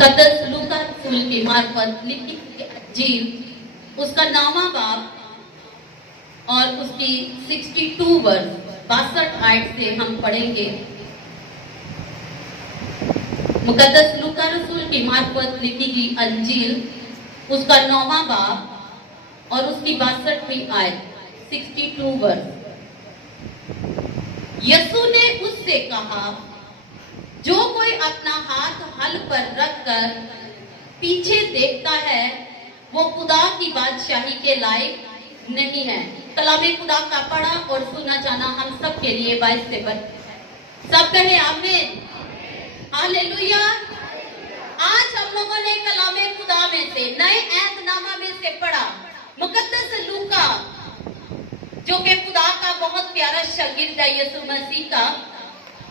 मुकद्दस लूका रसूल की मार्फत लिखी इंजील उसका 9वां बाब और उसकी 62 वर्ष 62 आयत से हम पढ़ेंगे। मुकद्दस लूका रसूल की मार्फत लिखी गई अंजील उसका 9वां बाब और उसकी 62वीं आयत 62 वर्ष। यीशु ने उससे कहा, जो कोई अपना हाथ हल पर रखकर पीछे देखता है वो खुदा की बादशाही के लायक नहीं है। कलामे खुदा का पढ़ा और सुना जाना हम सब के लिए बाइस से बरकत। सब कहे आमीन, हालेलुया। आज हम लोगों ने कलामे खुदा में से नए ऐतनामा में से पढ़ा मुकद्दस लूका, जो कि खुदा का बहुत प्यारा शागिर्द है यीशु मसीह का।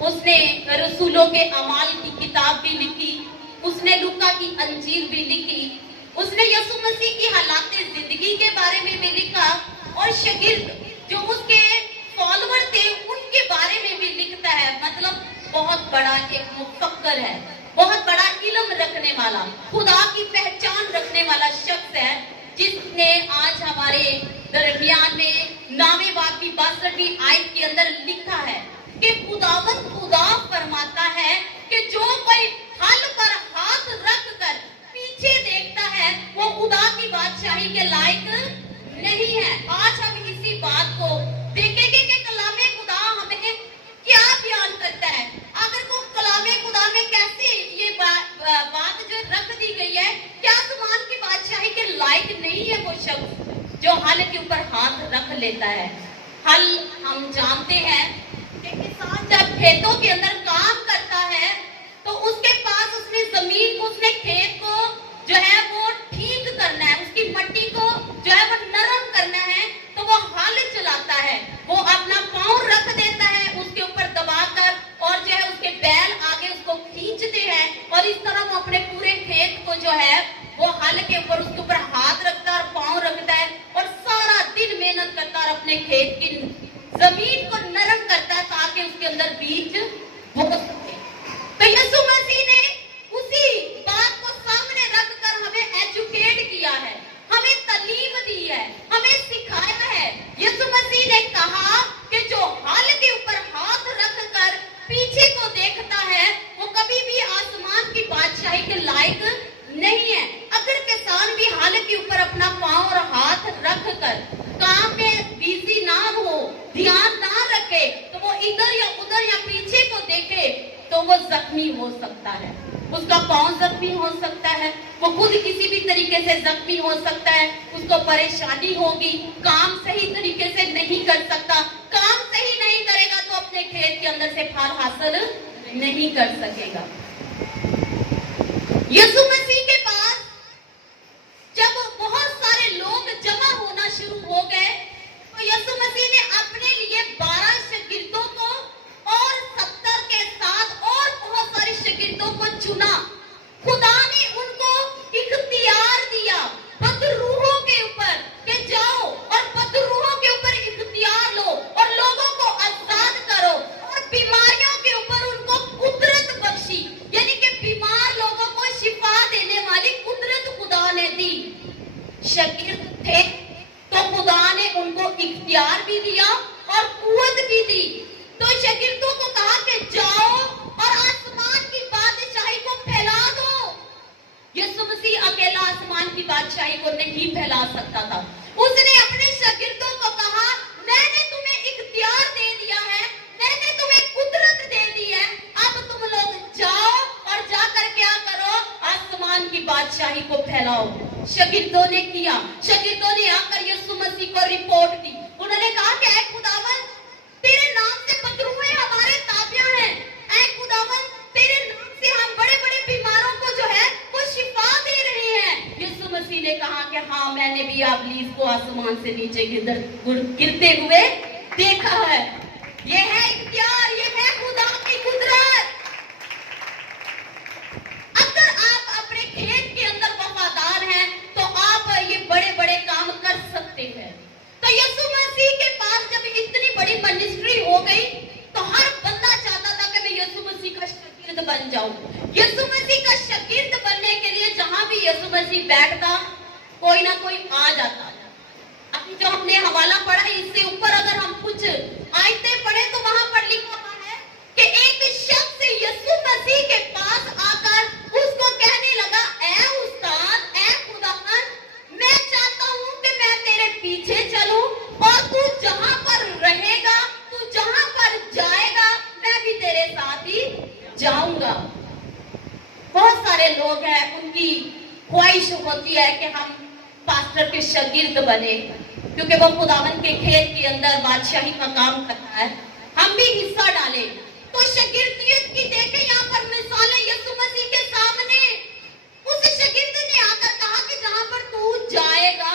उसने रसूलों के अमाल की किताब भी लिखी, उसने लूका की अंजील भी लिखी, उसने यीशु मसीह की हालाते जिंदगी के बारे में भी लिखा और शागिर्द जो उसके फॉलोअर थे उनके बारे में भी लिखता है। मतलब बहुत बड़ा एक मुफक्कर है, बहुत बड़ा इल्म रखने वाला, खुदा की पहचान रखने वाला शख्स है, जिसने आज हमारे दरमियान में 9वें बाब की 62वीं आयत के अंदर लिखा है कि खुदावंद खुदा फरमाता है कि जो कोई हल पर हाथ रख कर पीछे देखता है वो खुदा की बादशाही के लायक नहीं है। आज हम इसी बात को देखेंगे कि कलामे खुदा हमें क्या बयान करता है। अगर वो कलामे खुदा में कैसे ये बात जो रख दी गई है, क्या आसमान की बादशाही के लायक नहीं है वो शख्स जो हल के ऊपर हाथ रख लेता है। हल हम जानते हैं कि किसान जब खेतों के अंदर काम करता है तो उसके पास उसने जमीन को, उसने खेत को जो है वो ठीक करना है, उसकी मट्टी को जो है वो नरम करना है, तो वो हल चलाता है, वो अपना पांव रख देता है उसके ऊपर दबाकर और जो है उसके बैल आगे उसको खींचते हैं और इस तरह वो अपने पूरे खेत को जो है वो हल के ऊपर उसके ऊपर हाथ रखता है और पांव रखता है और सारा दिन मेहनत करता है अपने खेत की जमीन को नरम करता है ताकि उसके अंदर बीज बो सके। तो यीशु मसीह ने उसी बात को सामने रखकर हमें एजुकेट किया है, हमें तालीम दी है, हमें सिखाया है। यीशु मसीह ने कहा कि जो हल के ऊपर हाथ रखकर पीछे को देखता है वो कभी भी आसमान की बादशाही के लायक नहीं है। अगर किसान भी हल के ऊपर अपना पांव और हाथ रखकर काम में बिजी ना हो, ध्यान ना रखे, तो वो इधर या उधर या पीछे को देखे तो वो जख्मी हो सकता है, उसका पांव जख्मी हो सकता है, वो खुद किसी भी तरीके से जख्मी हो सकता है, उसको परेशानी होगी, काम सही तरीके से नहीं कर सकता, काम सही नहीं करेगा तो अपने खेत के अंदर से फल हासिल नहीं कर सकेगा। यीशु मसीह के पास जब बहुत सारे लोग जमा होना शुरू हो गए तो यीशु मसीह ने अपने लिए 12 शागिर्दों को और 70 के साथ और बहुत सारे शागिर्दों को चुना। खुदा ने उनको इख्तियार दिया बदरूहों के ऊपर कि जाओ और बदरूहों के ऊपर इख्तियार लो और लोगों को आजाद करो, और बीमारियों के ऊपर उनको कुदरत बख्शी, यानी कि बीमार लोगों को शिफा देने वाली कुदरत खुदा ने दी। शागिर्द थे तो खुदा ने उनको इख्तियार भी दिया और कुव्वत भी दी। तो शागिर्दों को कहा कि जाओ और आसमान की बादशाही को फैला दो। यीशु मसीह अकेला आसमान की बादशाही को नहीं फैला सकता था। उसने अपने शागिर्दों को कहा, मैंने तुम्हें इख्तियार दे दिया है, मैंने तुम्हें कुदरत दे दी है, अब तुम लोग जाओ और जाकर क्या करो, आसमान की बादशाही को फैलाओ। शागिर्दों ने किया। शागिर्दों ने आकर यीशु मसीह को रिपोर्ट दी। उन्होंने कहा कि ऐ खुदावन, तेरे नाम से बदरूहें हमारे ताबिया हैं, ऐ खुदावन, तेरे नाम से हम बड़े बड़े बीमारों को जो है वो शिफा दे रहे हैं। यीशु मसीह ने कहा कि हाँ, मैंने भी इब्लीस को आसमान से नीचे गिरते हुए देखा है। ये है इख्तियार, ये है खुदा की कुदरत। अगर आप अपने खेत के अंदर वफादार हैं तो आप ये बड़े बड़े काम कर सकते हैं। तो यीशु मसीह के पास जब इतनी बड़ी मिनिस्ट्री हो गई तो हर बंदा चाहता था कि मैं यीशु मसीह का शागिर्द बन जाऊं। यीशु मसीह का शागिर्द बनने यीशु मसीह बैठता, कोई ना कोई आ जाता। अभी जो हमने हवाला पढ़ा इससे ऊपर अगर हम कुछ आयतें पढ़े तो वहां पर लिखा हुआ है कि एक शख्स यीशु मसीह के पास आकर उसको कहने लगा, ऐ उस्ताद, ऐ खुदावंद, मैं चाहता हूं कि मैं तेरे पीछे चलूं और तू जहां पर रहेगा, तू जहां पर जाएगा, मैं भी तेरे साथ ही जाऊंगा। बहुत सारे लोग हैं, उनकी ख्वाहिश होती है कि हम पास्टर के शागिर्द बने, क्योंकि वो खुदावन के खेत के अंदर बादशाही का काम करता है, हम भी हिस्सा डालें। तो शागिर्दियत की देखें यहाँ पर मिसालें यीशु मसीह के सामने। उस शागिर्द ने आकर कहा कि जहां पर तू जाएगा,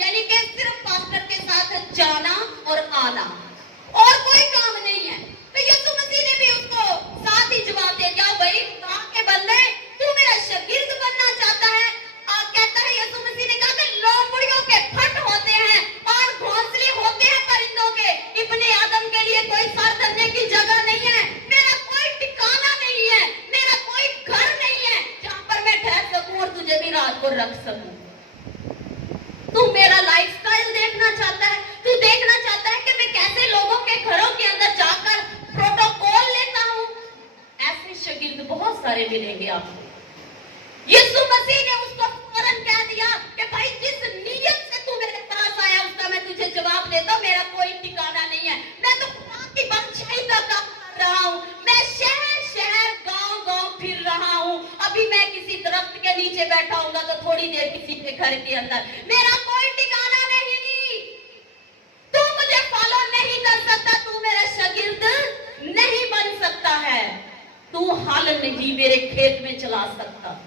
यानी कि सिर्फ पास्टर के साथ जाना और आना, और कोई काम नहीं है। तो यीशु मसीह ने भी उसको साथ ही जवाब दे दिया, भाई खुदा के बंदे, तू मेरा शागिर्द बनना चाहता है? कहता है यीशु मसीह ने कहा कि लोमड़ियों के फट होते हैं और घोंसले होते हैं परिंदों के, इब्ने आदम के लिए कोई सर धरने की जगह नहीं है, मेरा कोई ठिकाना नहीं है, मेरा कोई घर नहीं है जहां पर मैं ठहर सकूं और तुझे भी रात को रख सकूं। तू मेरा लाइफस्टाइल देखना चाहता है? तू देखना चाहता है कि मैं कैसे लोगों के घरों के अंदर जाकर प्रोटोकॉल लेता हूं? ऐसे शागिर्द बहुत सारे मिलेंगे आपको। यीशु मसीह ने उसको फौरन कह दिया कि भाई जिस नीयत से तू मेरे पास आया उसका मैं तुझे जवाब देता हूं, मेरा कोई ठिकाना नहीं है, मैं तो खुदा की बादशाही का काम कर रहा हूं, मैं शहर शहर गांव गांव फिर रहा हूं। अभी मैं किसी दरख्त के नीचे बैठा हूंगा तो थोड़ी देर किसी के घर के अंदर, मेरा कोई ठिकाना नहीं। तू मुझे फॉलो नहीं कर सकता, तू मेरा शागिर्द नहीं बन सकता है, तू हल नहीं मेरे खेत में चला सकता,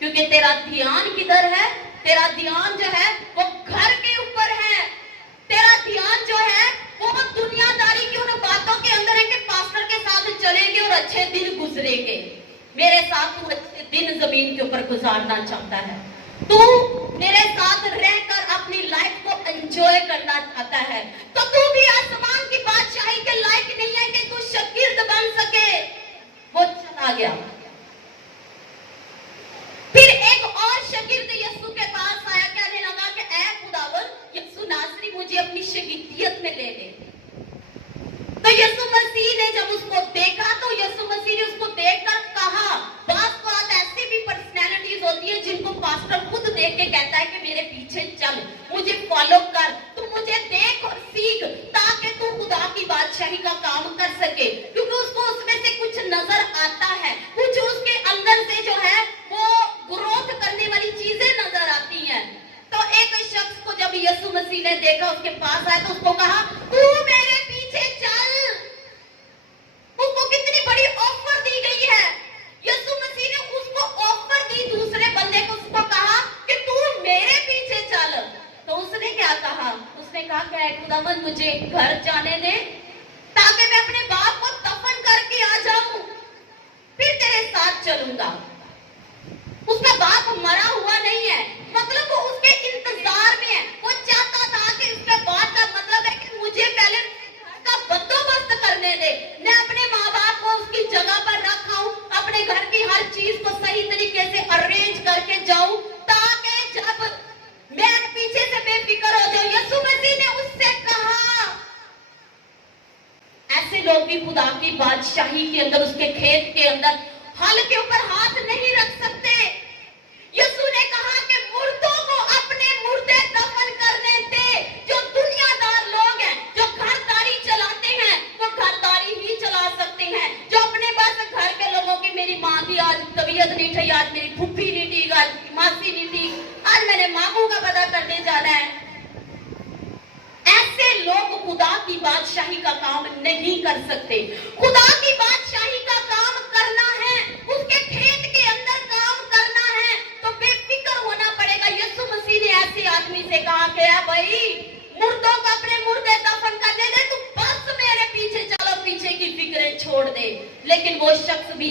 क्योंकि तेरा ध्यान किधर है? तेरा ध्यान जो है वो घर के ऊपर है, तेरा ध्यान जो है वो दुनियादारी की उन बातों के अंदर है कि पास्टर के साथ चलेंगे और अच्छे दिन गुजरेंगे। मेरे साथ तू अच्छे दिन जमीन के ऊपर गुजारना चाहता है, तू मेरे साथ रहकर अपनी लाइफ को एंजॉय करना चाहता है, तो तू भी आसमान की बादशाही के लायक नहीं है कि तू शागिर्द बन सके। वो चला गया। फिर एक और शागिर्द यीशु के पास आया, कहने लगा कि ऐ खुदावंद, यीशु नासरी मुझे अपनी शागिर्दियत में ले ले। तो यीशु मसीह ने जब उसको देखा तो यीशु मसीह ने उसको देखकर कहा, बात ऐसी भी पर्सनैलिटीज होती है जिनको पास्टर खुद देख के कहता है कि मेरे पीछे चल, मुझे फॉलो कर, तू मुझे देख और सीख, ताकि तू खुदा की बादशाही का काम कर सके, क्योंकि उसको उसमें से कुछ नजर आता है, कुछ उसके अंदर से जो है वो ग्रोथ करने वाली चीजें नजर आती हैं। तो एक शख्स को जब यीशु मसीह ने देखा, उसके पास आया तो उसको कहा, तू मेरे पीछे चल। उसको कितनी बड़ी ऑफर दी गई है। यीशु मसीह ने उसको ऑफर दी, दूसरे बंदे को उसको कहा कि तू मेरे पीछे चल। तो उसने क्या कहा? उसने कहा कि खुदावंद मुझे घर जाने दे ताकि मैं अपने बाप को दफन करके आ जाऊं, फिर तेरे साथ चलूंगा। उसका बाप मरा हुआ नहीं है, मतलब वो उसके इंतजार में है, वो चाहता था कि उसके बाप का मतलब है कि मुझे पहले घर का बंदोबस्त करने दे, मैं अपने माँ बाप को उसकी जगह पर रखाऊं, अपने घर की हर चीज को सही तरीके से अरेंज करके जाऊं, ताकि जब मैं पीछे से बेफिक्र हो जाऊं। यीशु मसीह ने उससे कहा, ऐसे लोग भी खुदा की बादशाही के अंदर, उसके खेत के अंदर हल के ऊपर हाथ नहीं रख सकते। यीशु ने कहा कि मुर्दों को अपने मुर्दे दफन करने दे। जो दुनियादार लोग हैं, जो घरदारी चलाते हैं, वो घरदारी ही चला सकते हैं। जो अपने बस घर के लोगों की, मेरी माँ की आज तबीयत नहीं थी, आज मेरी फूफी नहीं थी, आज मासी नहीं थी, आज मैंने मामू का पता करने जाना है, ऐसे लोग खुदा की बादशाही का काम नहीं कर सकते। खुदा की बादशाही का काम करना है, उसके खेत के अंदर काम करना है, तो बेफिक्र होना पड़ेगा। यीशु मसीह ने ऐसे आदमी से कहा कि भाई मुर्दों को अपने मुर्दे दफन करने दे, तू बस मेरे पीछे चलो, पीछे की फिक्रें छोड़ दे। लेकिन वो शख्स भी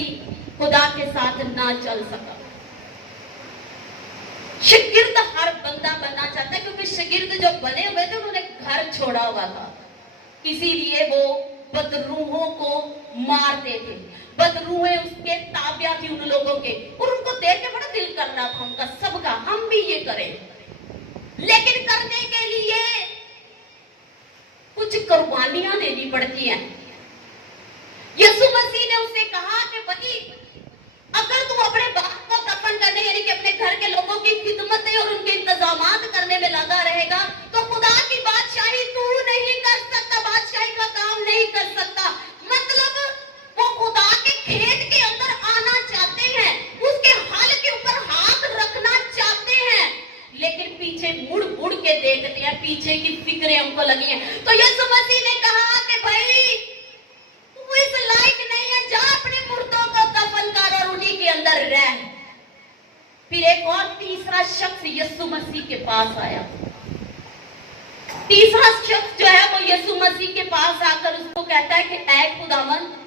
खुदा के साथ ना चल सका। शागिर्द हर बंदा बनना चाहता है, क्योंकि शागिर्द जो बने हुए थे उन्होंने घर छोड़ा हुआ था, इसीलिए वो बदरूहों को मारते थे। बदरूहें उसके ताबिया थी उन लोगों के, और उनको देख के बड़ा दिल कर रहा था उनका सबका, हम भी ये करें। लेकिन करने के लिए कुछ कुर्बानियां देनी पड़ती हैं। यीशु मसीह ने उससे कहा कि भाई अगर तू अपने बाप को दफन करने यानी कि अपने घर के लोगों की खिदमतें और उनके इंतजामात करने में लगा रहेगा तो खुदा की बादशाही तू नहीं कर सकता, बादशाही का काम नहीं कर सकता। मतलब वो खुदा के खेत के अंदर आना चाहते हैं, उसके हल के ऊपर हाथ रखना चाहते हैं, लेकिन पीछे मुड़ मुड़ के देखते हैं, पीछे की फिक्रें उनको लगी हैं। तो यीशु मसीह ने कहा कि भाई तू इस लायक नहीं है, जा अपने मुर्दों को दफन कर और उन्हीं के अंदर रह। फिर एक और तीसरा शख्स यीशु मसीह के पास आया। तीसरा शख्स जो है वो यीशु मसीह के पास आकर उसको कहता है कि ऐ खुदावंद,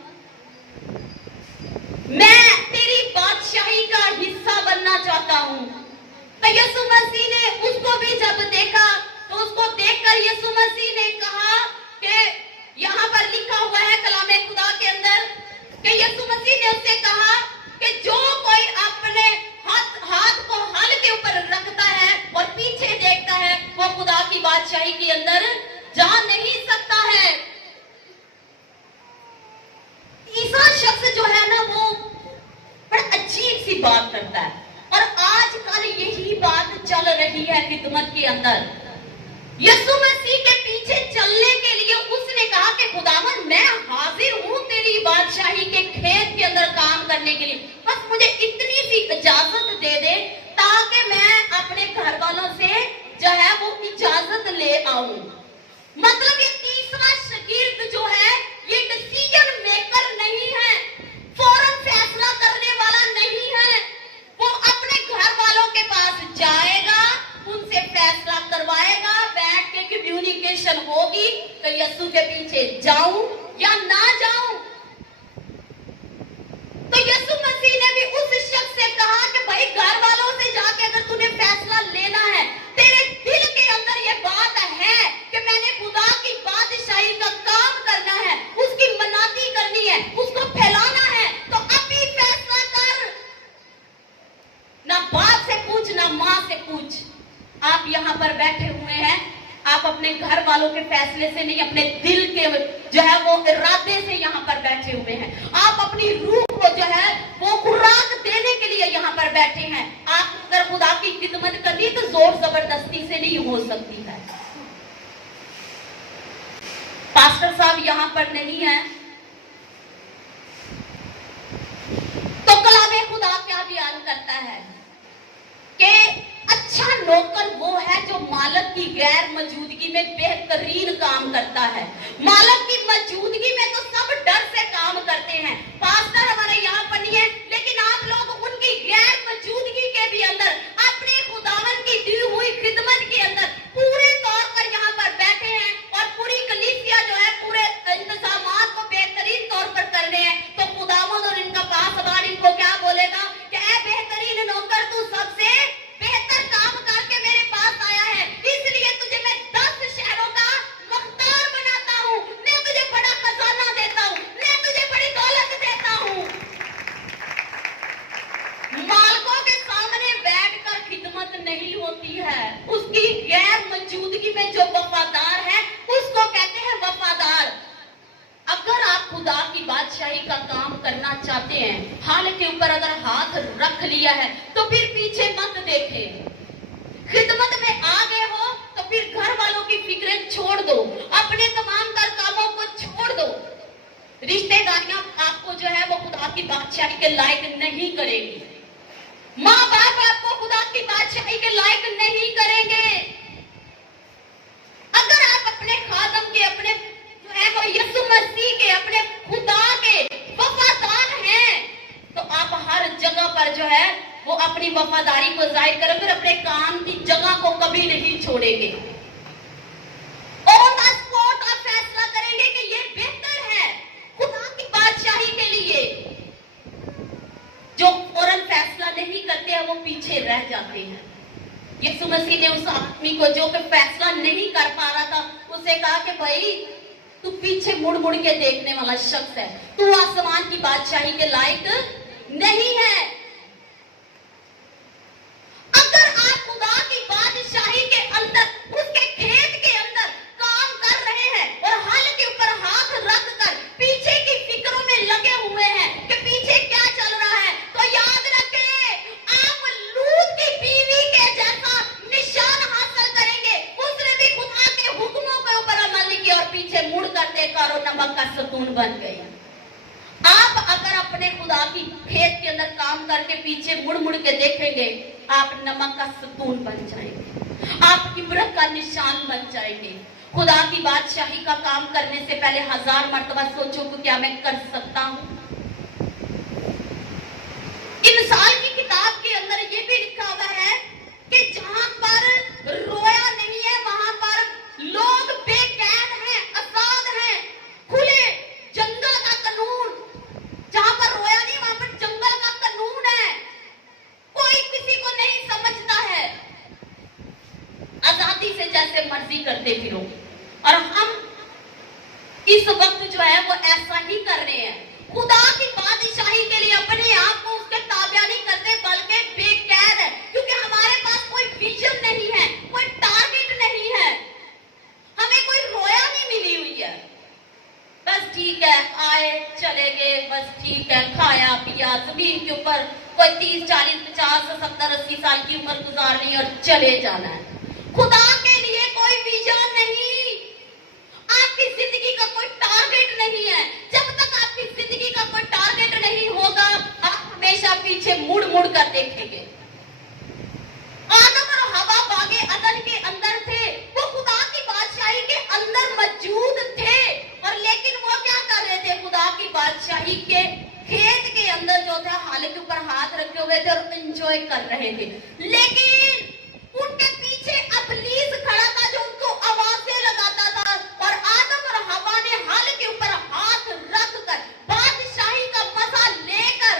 मैं तेरी बादशाही का हिस्सा बनना चाहता हूं। तो यीशु मसीह ने उसको भी जब देखा तो उसको देखकर यीशु मसीह ने कहा कि यहाँ पर लिखा हुआ है कलामे खुदा के अंदर कि यीशु मसीह ने उससे कहा कि जो कोई अपने हाथ को हल के ऊपर रखता है और पीछे देखता है वो खुदा की बादशाही के अंदर जा नहीं सकता है। तीसरा शख्स जो है ना वो बड़ा अजीब सी बात करता है, और आजकल यही बात चल रही है खिदमत के अंदर। यीशु मसीह के पीछे चलने के लिए उसने कहा कि खुदावन मैं हाजिर हूं तेरी बादशाही के खेत के अंदर काम करने के लिए, बस मुझे इतनी सी इजाजत दे दे ताकि मैं अपने घर वालों से जो है वो इजाजत ले आऊं। मतलब ये तीसरा शागिर्द जो है ये डिसीजन मेकर नहीं है, फौरन फैसला करने वाला नहीं है। वो अपने घर वालों के पास जाएगा, उनसे फैसला करवाएगा, बैठ के कम्युनिकेशन होगी कि यीशु के पीछे जाऊं या ना जाऊं। तो यीशु मसीह ने भी उस शख्स से कहा कि भाई घर वालों से जाके अगर तूने फैसला लेना है, तेरे दिल के अंदर ये बात है कि मैंने खुदा की बादशाही का काम करना है, उसकी मनाती करनी है, उसको फैलाना है, तो अभी फैसला कर। ना बाप से पूछ ना माँ से पूछ। आप यहाँ पर बैठे हुए हैं, आप अपने घर वालों के फैसले से नहीं, अपने दिल के जो है वो इरादे से यहाँ पर बैठे हुए हैं। आप अपनी रूह को जो है वो खुराक देने के लिए यहाँ पर बैठे हैं। आप अगर खुदा की खिदमत करनी तो जोर जबरदस्ती से नहीं हो सकती है। पास्टर साहब यहाँ पर नहीं है तो कलामे खुदा क्या बयान करता है कि अच्छा नौकर वो है जो मालिक की गैर मौजूदगी में बेहतरीन काम करता है। मालिक की मौजूदगी में तो सब डर से काम करते हैं, पास्टर हमारे यहाँ पर नहीं है, लेकिन आप लोग उनकी गैर मौजूदगी के भी अंदर अपने खुदावन की दी हुई खिदमत के अंदर पूरे तौर पर यहाँ पर बैठे हैं और पूरी कलीसिया जो है पूरे इंतजामात को बेहतरीन तौर पर कर रहे हैं। तो खुदावन और इनका पासबान इनको क्या बोलेगा कि ऐ बेहतरीन नौकर, तू सबसे बेहतर काम करके मेरे पास आया है, इसलिए तुझे मैं 10 शहरों का मुख्तार बनाता हूँ, मैं तुझे बड़ा खजाना देता हूँ, मैं तुझे बड़ी दौलत देता हूँ। मालिकों के सामने बैठकर खिदमत नहीं होती है, उसकी गैर मौजूदगी में जो वफादार है उसको कहते हैं वफादार। अगर आप खुदा की बादशाही का काम करना चाहते हैं, हाल के ऊपर अगर हाथ रख लिया है तो फिर पीछे मत देखें। खिदमत में आ गए हो तो फिर घर वालों की फिक्रें छोड़ दो, अपने तमाम तर कामों को छोड़ दो। रिश्तेदारियां आपको जो है वो खुदा की बादशाही के लायक नहीं करेगी, माँ बाप आपको खुदा की बादशाही के लायक नहीं करेंगे। अगर आप अपने खादम के, अपने जो है वो यीशु मसीह के, अपने खुदा के वफादार हैं तो आप हर जगह पर जो है वो अपनी वफादारी को जाहिर करेंगे, अपने काम की जगह को कभी नहीं छोड़ेंगे। ऑन द स्पॉट आप फैसला करेंगे कि ये बेहतर है खुदा की बादशाही के लिए। जो फौरन फैसला नहीं करते हैं वो पीछे रह जाते हैं। यीशु मसीह ने उस आदमी को जो कि फैसला नहीं कर पा रहा था उससे कहा कि भाई तू पीछे मुड़ मुड़ के देखने वाला शख्स है, तू आसमान की बादशाही के लायक नहीं है। अगर आप खुदा की बादशाही के अंदर, उसके खेत के अंदर काम कर रहे हैं और हल के ऊपर हाथ रख कर पीछे की फिक्रों में लगे हुए हैं कि पीछे क्या चल रहा है, तो याद रखें आप लूत की बीवी के जैसा निशान हासिल करेंगे। उसने भी खुदा के हुक्मों के ऊपर अमल नहीं किया और पीछे मुड़ कर देखा और नमक का सतून बन गई। आप अगर अपने खुदा की खेत के अंदर काम करके पीछे मुड़ मुड़ के देखेंगे, आप नमक का सतून बन जाएंगे, आप इबरत का निशान बन जाएंगे। खुदा की बादशाही का काम करने से पहले 1000 मर्तबा सोचो कि क्या मैं कर सकता हूं। इंसाल की किताब के अंदर यह भी लिखा हुआ है कि जहां पर रोया नहीं है वहां पर लोग बेकैद हैं, आजाद हैं। खुले जंगल का कानून, जहां पर रोया नहीं वहां पर जंगल का कानून है, कोई किसी को नहीं समझता है। आजादी से जैसे मर्जी करते फिरो। और हम इस वक्त जो है वो ऐसा ही कर रहे हैं। खुदा की बादशाही के लिए अपने आप को उसके ताबे नहीं करते, बल्कि बेकैद है, क्योंकि हमारे पास कोई विजन नहीं है, कोई टारगेट नहीं है, हमें कोई रोया नहीं मिली हुई है। बस ठीक है, आए चले गए, बस ठीक है, खाया पिया, जमीन के ऊपर कोई 30 40 50 70 80 साल की उम्र गुजारनी और चले जाना है। खुदा के लिए कोई विजन नहीं, आपकी जिंदगी का कोई टारगेट नहीं है। जब तक आपकी जिंदगी का कोई टारगेट नहीं होगा, आप हमेशा पीछे मुड़ मुड़ कर देखेंगे। आदम और हवा बागे अदन के अंदर थे, वो खुदा की बादशाही के अंदर मौजूद थे, और लेकिन वो क्या कर रहे थे, खुदा की बादशाही के खेत के अंदर जो था हाल के ऊपर हाथ रखे हुए थे और एंजॉय कर रहे थे। लेकिन उनके पीछे इब्लीस खड़ा था जो उनको आवाजें लगाता था, और आदम और हवा ने हाल के ऊपर हाथ रख कर बादशाही का मजा लेकर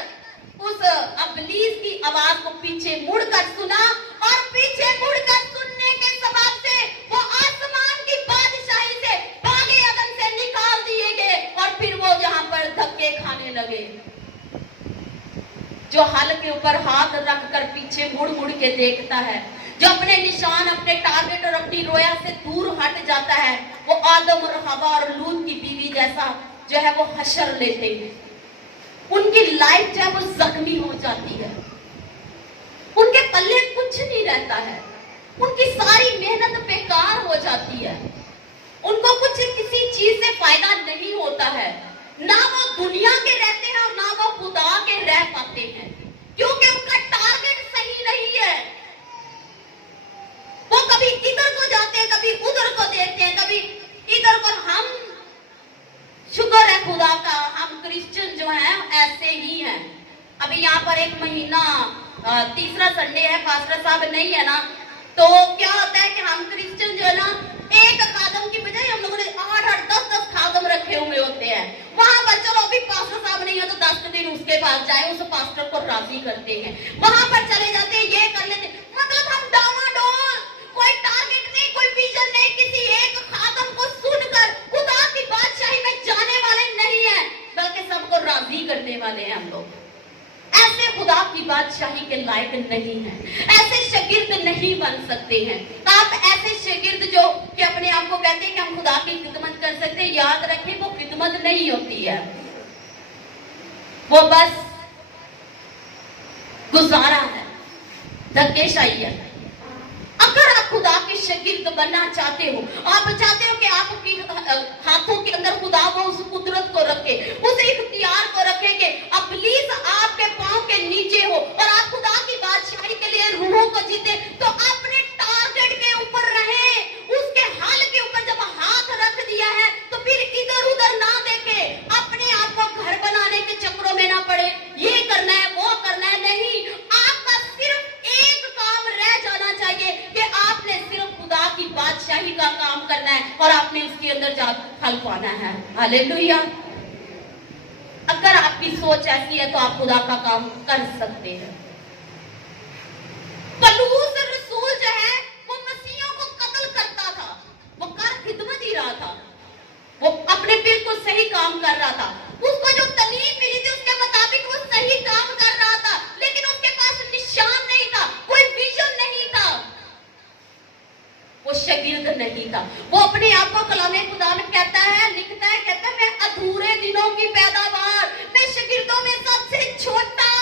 उस इब्लीस की आवाज को पीछे मुड़कर सुना, और पीछे मुड़कर सुनने के सबब से वो आसमान की बादशाही से बागे अदन से निकाल दिए गए, और फिर वो यहाँ पर धक्के खाने लगे। जो हल के ऊपर हाथ रखकर पीछे मुड़ मुड़ के देखता है, जो अपने निशान, अपने टारगेट और अपनी रोया से दूर हट जाता है, वो आदम और हवा और लूत की बीवी जैसा जो है वो हशर लेते हैं। उनकी लाइफ जो है वो जख्मी हो जाती है, उनके पल्ले कुछ नहीं रहता है, उनकी सारी मेहनत बेकार हो जाती है, उनको कुछ किसी चीज से फायदा नहीं होता है। ना वो दुनिया के रहते हैं और ना वो खुदा के रह पाते हैं, क्योंकि उनका टारगेट सही नहीं है। वो कभी इधर को जाते हैं, कभी उधर को देखते हैं, कभी इधर को। हम शुक्र है खुदा का, हम क्रिश्चियन जो हैं ऐसे ही हैं। अभी यहाँ पर एक महीना तीसरा संडे है, पास्टर साहब नहीं है ना, तो क्या होता है कि हम क्रिश्चियन जो है ना, एक खादम की बजाय हम लोगों ने 8 10 खादम रखे हुए होते हैं। वहां पर चलो अभी पास्टर साहब नहीं है तो 10 दिन उसके पास जाए, उस पास्टर को राजी करते हैं, वहां पर चले जाते हैं, ये कर लेते। मतलब हम डामाडोल, कोई टारगेट नहीं, कोई विजन नहीं, किसी एक खादम को सुनकर खुदा की बादशाही में जाने वाले नहीं है, बल्कि सबको राजी करने वाले हैं हम लोग। ऐसे खुदा की बादशाही के लायक नहीं है, ऐसे शागिर्द नहीं बन सकते हैं। आप ऐसे शागिर्द जो कि अपने आप को कहते हैं कि हम खुदा की खिदमत कर सकते हैं, याद रखें वो खिदमत नहीं होती है, वो बस गुजारा है, धक्केशाही है। अगर आप खुदा के शागिर्द बनना चाहते हो, आप चाहते हो कि आपके हाथों के अंदर खुदा वो उस कुदरत को रखे, उस इख्तियार को रखे कि इब्लीस आपके पांव के नीचे हो और आप खुदा की बादशाही के लिए रूहों को जीते, तो अपने टारगेट के ऊपर रहे, उसके हाल के ऊपर जब हाथ रख दिया है तो फिर इधर उधर ना देखे, अपने आप को घर बनाने के चक्रों में ना पड़े, ये करना है वो करना है, नहीं। आपका सिर्फ एक काम रह जाना चाहिए कि आपने सिर्फ खुदा की बादशाही का काम करना है और आपने उसके अंदर जाकर फल पाना है। हालेलुया। अगर आपकी सोच ऐसी है तो आप खुदा का काम कर सकते हैं। पलूस रसूल जो है वो मसीहों को कत्ल करता था, वो कर खिदमत ही रहा था, वो काम कर रहा था, उसको जो तालीम मिली थी उसके मुताबिक वो सही काम कर रहा था, लेकिन उसके पास निशान नहीं था, कोई विजन नहीं था, वो शागिर्द नहीं था। वो अपने आप को कलामे खुदा में कहता है, लिखता है, कहता है मैं अधूरे दिनों की पैदावार, मैं शागिर्दों में सबसे छोटा,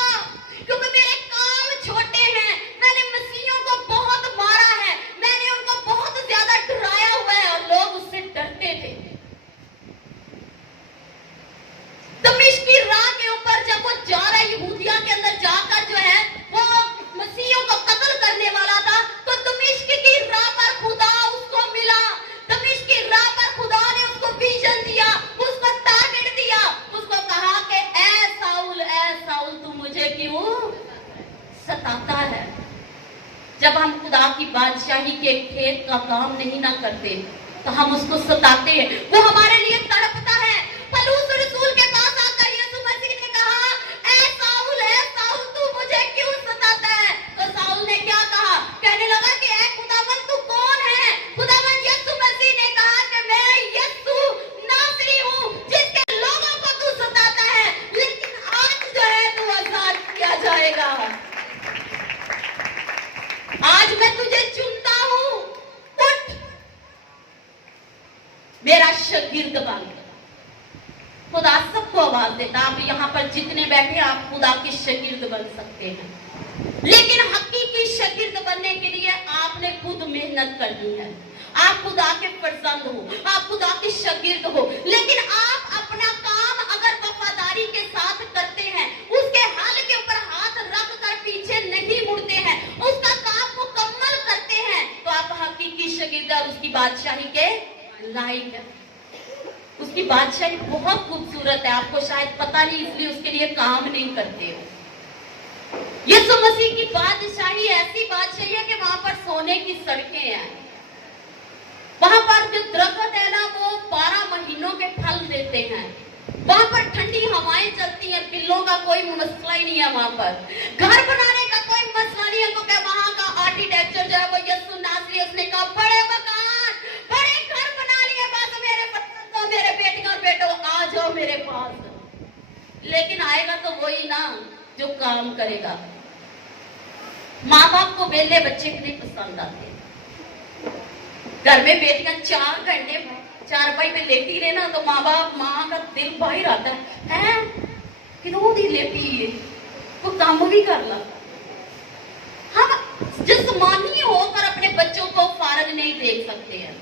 क्योंकि मेरे काम छोटे हैं, मैंने मसीहों को बहुत मारा है, मैंने उनको बहुत ज्यादा डराया हुआ है और लोग उससे डरते थे। दमिश्क की राह के ऊपर जब वो जा रहा है, यहूदिया के अंदर जाकर जो है वो मसीहों को कत्ल करने वाला था, तो दमिश्क की राह पर खुदा उसको मिला। दमिश्क की राह पर खुदा ने उसको विजन दिया, उसको टारगेट दिया, उसको कहा कि ऐ साउल तू मुझे क्यों सताता है। जब हम खुदा की बादशाही के खेत का काम नहीं ना करते तो हम उसको सताते हैं, वो हमारे लिए तड़पता है। पौलुस रसूल के पास आकर यीशु मसीह ने कहा, ऐ साउल तू मुझे क्यों सताता है? तो साउल ने क्या कहा? कहने लगा कि ऐ खुदावन तू कौन है? खुदावन यीशु मसीह ने कहा कि मैं यीशु नासरी हूँ, जिसके लोगों को तू सताता है, लेकिन आज जो है तू आजाद किया जाएगा। आज मैं तुझे चुनता हूँ, उठ मेरा शागिर्द बन। खुदा सबको आवाज देता, आप यहाँ पर जितने बैठे आप खुदा के शागिर्द बन सकते हैं, लेकिन हकीकी शागिर्द बनने के लिए आपने खुद मेहनत करनी है। आप खुदा के फर्जंद हो, आप खुदा के शागिर्द हो, लेकिन आप अपना काम अगर वफादारी के साथ करते हैं, उसके हल के ऊपर हाथ रख कर पीछे नहीं मुड़ते हैं, उसका काम मुकम्मल करते हैं, तो आप हकीकी शागिर्द और उसकी बादशाही के लायक है। उसकी बादशाही बहुत खूबसूरत है, आपको शायद पता नहीं, इसलिए उसके लिए काम नहीं करते हो। यीशु मसीह की बादशाही ऐसी बादशाही है कि वहां पर सोने की सड़कें हैं, वहां पर जो दरख्त है ना वो 12 महीनों के फल देते हैं, वहां पर ठंडी हवाएं चलती हैं, बिल्लों का कोई मसला ही नहीं है, वहां पर घर बनाने का कोई मसला नहीं है, क्योंकि वहां का आर्किटेक्चर जो है वो यीशु नासरी, उसने कहा बड़े मकान बड़े घर बना लिए, बस मेरे बेटियों और बेटों आ जाओ मेरे पास। लेकिन आएगा तो वही ना जो काम करेगा। माँ बाप को वेले बच्चे कितने पसंद आते हैं, घर में बेटियां 4 घंटे चारपाई पे लेटी रहे ना तो माँ का दिल बाहर आता है कितों दी लेटी है, वो काम भी कर ला। हम जिस्मानी होकर अपने बच्चों को फारग नहीं देख सकते हैं,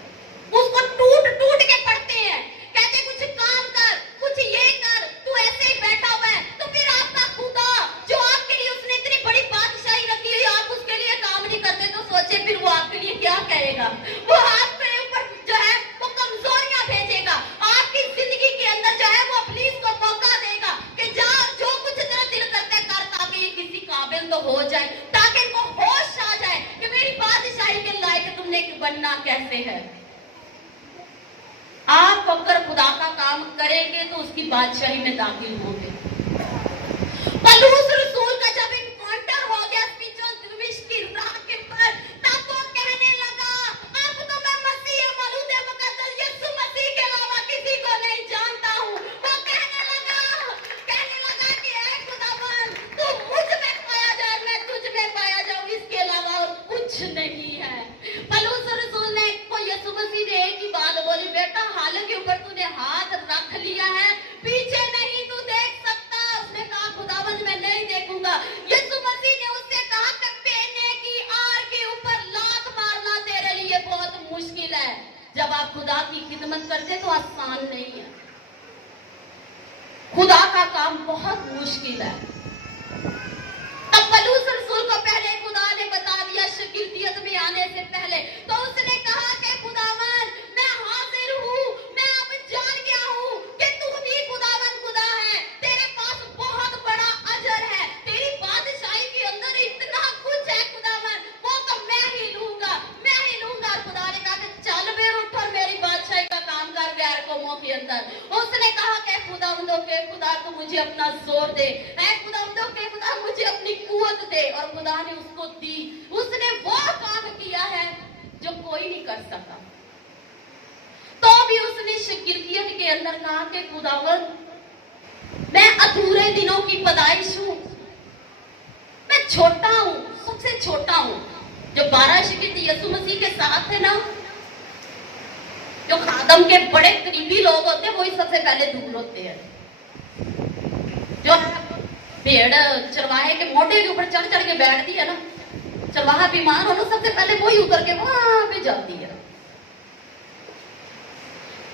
उसको टूट टूट के पढ़ते हैं, कहते कुछ काम कर, कुछ ये कर, तू ऐसे ही बैठा हुआ है। तो फिर आपका खुदा जो आपके लिए उसने इतनी बड़ी बादशाही रखी हुई, आप उसके लिए काम नहीं करते तो सोचे फिर वो आपके लिए क्या कहेगा? वो आपके ऊपर जो है वो कमजोरियां भेजेगा, आपकी जिंदगी के अंदर जो है वो पुलिस को मौका देगा कि जा जो कुछ तेरा दिल करता है कर, ताकि ये किसी काबिल तो हो जाए, ताकि इनको होश आ जाए कि मेरी बादशाही के लायक तुमने बनना कैसे है। आप अगर खुदा का काम करेंगे तो उसकी बादशाही में दाखिल होंगे। पौलुस रसूल का जब एनकाउंटर हो गया दमिश्क की राह के पर, तब वो कहने लगा अब तो मैं मसीह मौलूद मुकद्दस यीशु मसीह के अलावा किसी को नहीं जानता हूँ। वो कहने लगा कि ऐ खुदावन तू मुझ में पाया जाए, मैं तुझ में पाया जाऊं, इसके अलावा और कुछ नहीं है। पौलुस रसूल ने यीशु मसीह ने एक ही बात बोली, बेटा हाल के ऊपर तूने हाथ रख लिया है, पीछे नहीं तू देख सकता। उसने कहा खुदावंद मैं नहीं देखूंगा। यीशु मसीह ने उससे कहा कि पेने की आर के ऊपर लात मारना तेरे लिए बहुत मुश्किल है। जब आप खुदा की खिदमत करते तो आसान नहीं है, खुदा का काम बहुत मुश्किल है। तब पौलुस रसूल को पहले खुदा ने बता दिया शागिर्दियत में आने से पहले, तो उसने कहा कि खुदावन मैं हाजिर हूँ, मैं अब जान गया हूँ कि तू भी खुदावन खुदा है, तेरे पास बहुत बड़ा अजर है, तेरी बादशाही के अंदर इतना कुछ है खुदावन, वो तो मैं ही लूंगा। खुदा ने कहा कि चल बेर उठ और मेरी बादशाही का काम कर बैर कौमों के अंदर। उसने कहा कि खुदावंदों के खुदा तू मुझे अपना जोर दे, ऐ खुदावंदों के खुदा मुझे अपनी कुव्वत दे, और खुदा ने उसको दी। उसने वो काम किया है जो कोई नहीं कर सका। तो भी उसने शागिर्दियत के अंदर कहा कि खुदावन, मैं अधूरे दिनों की पैदाइश हूं, मैं छोटा हूं, सबसे छोटा हूं। जो 12 शागिर्द यीशु मसीह के साथ थे ना, जो खादम के बड़े करीबी लोग होते हैं वही सबसे पहले दूर होते हैं। जो भेड़ चरवाहे के मोटे के ऊपर चढ़ चढ़ के बैठती है ना, चरवाहा बीमार हो ना, सबसे पहले वही उतर के वहां पे जाती है।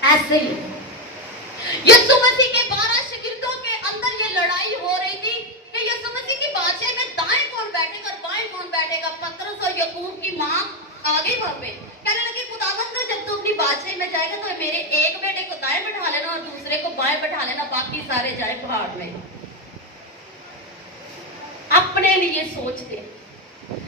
ऐसे ही यीशु मसीह के 12 शागिर्दों के अंदर ये लड़ाई हो रही थी कि यीशु मसीह की बादशाही में दाएं कौन बैठेगा और बाएं कौन बैठेगा। पतरस और याकूब की मां आ गई वहां पे, कहने लगी खुदावंद, जब तू अपनी बादशाही में जाएगा तो मेरे एक बेटे को दाएं बैठा लेना और दूसरे को बाएं बैठा लेना, बाकी सारे जाए पहाड़ में। अपने लिए सोचते,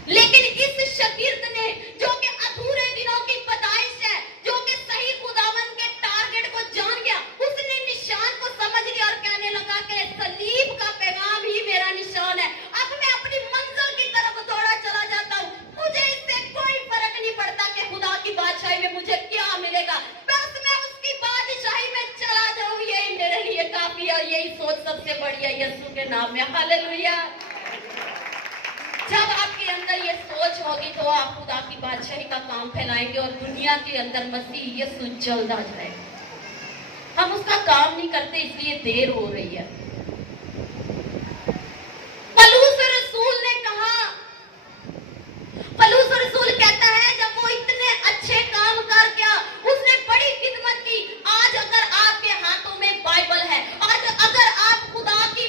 लेकिन इस शागिर्द ने जो कि अधूरे दिनों की पैदाइश है, जो कि सही खुदावन के टारगेट को जान गया, उसने निशान को समझ लिया और कहने लगा कि सलीब का पैगाम ही मेरा निशान है। अब मैं अपनी मंजिल की तरफ दौड़ा चला जाता हूँ, मुझे इससे कोई फर्क नहीं पड़ता कि खुदा की बादशाही में मुझे क्या मिलेगा, बस मैं उसकी बादशाही में चला जाऊं, यही मेरे लिए काफी है। यही सोच सबसे बढ़िया यीशु के नाम में। हालेलुया। जब आपके अंदर ये सोच होगी तो आप खुदा की बादशाही का काम फैलाएंगे और दुनिया के अंदर मसीह यीशु चलता जाएगा। हम उसका काम नहीं करते, इसलिए देर हो रही है। पौलुस रसूल ने कहा, पौलुस रसूल कहता है जब वो इतने अच्छे काम कर गया, उसने बड़ी खिदमत की। आज अगर आपके हाथों में बाइबल है, आज अगर आप खुदा की